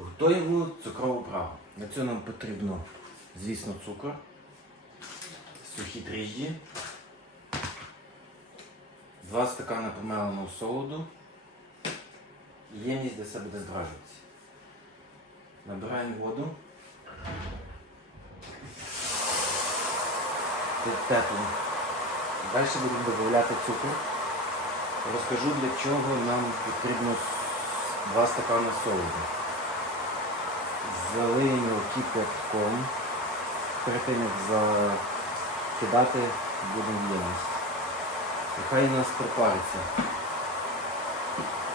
Готуємо цукрову праву. Для цього нам потрібно, звісно, цукор, сухі дріжджі, два стакани помеленого солоду і ємність, де все буде збражуватися. Набираємо воду. Під тепло. Далі будемо додати цукор. Розкажу для чого нам потрібно 2 стакани солоду. Його кипятком. Перед тим як закидати будемо ємність. Хай у нас пропариться.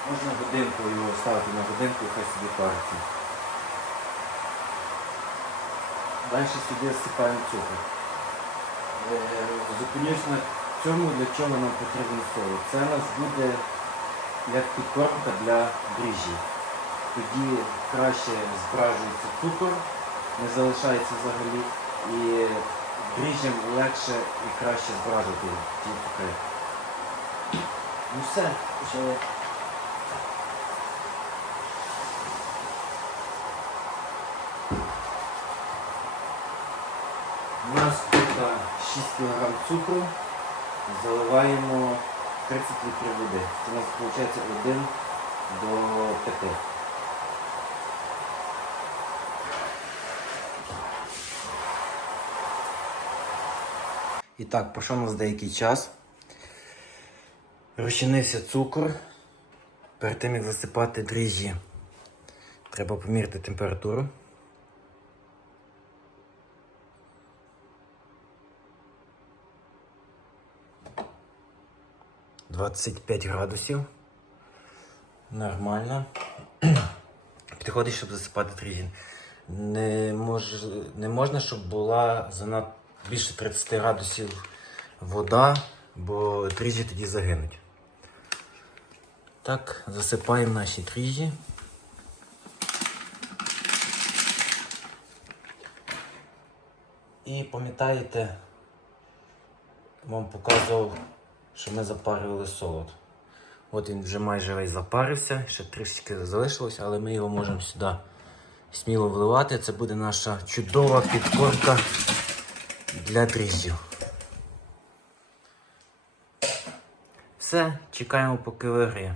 Можна годинку його ставити на годинку хай собі париться. Далі сюди всипаємо цукор. Е, Зупинюсь на цьому, для чого нам потрібен солод. Це у нас буде як підкормка для дріжджі. Тоді краще збражується цукор, не залишається взагалі, і дріжджам легше і краще збражувати ті цукри. Ну все, почали. У нас тут 6 кг цукру, заливаємо 30 літрів води. Це у нас виходить 1 до 5. І так, пройшов у нас деякий час. Розчинився цукор. Перед тим як засипати дріжджі, треба поміряти температуру. Двадцять п'ять градусів. Нормально. Підходить, щоб засипати дріжджі. Не, мож, не можна, щоб була занадто більше 30 градусів вода, бо дріжджі тоді загинуть. Так, засипаємо наші дріжджі. І пам'ятаєте, вам показував, що ми запарювали солод. От він вже майже весь запарився, ще трішки залишилось, але ми його можемо сюди сміло вливати. Це буде наша чудова підкорка для дріжджів. Все, чекаємо, поки виграє.